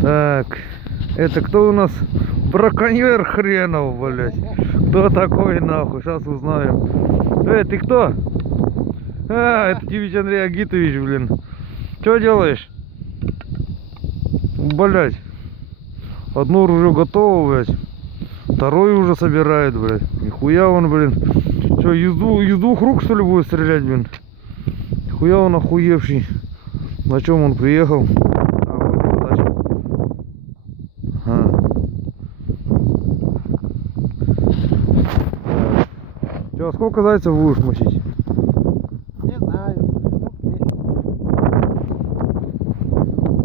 Так, это кто у нас? Браконьер хренов, блядь. Кто такой, нахуй? Сейчас узнаем. Ты кто? Это Тивич Андрей Агитович, блин. Что делаешь? Блядь. Одно ружье готово, блядь. Второе уже собирает, блядь. Нихуя он, блин. Что, из двух рук, что ли, будет стрелять, блин? Нихуя он охуевший. На чем он приехал? Че, сколько зайцев будешь мочить?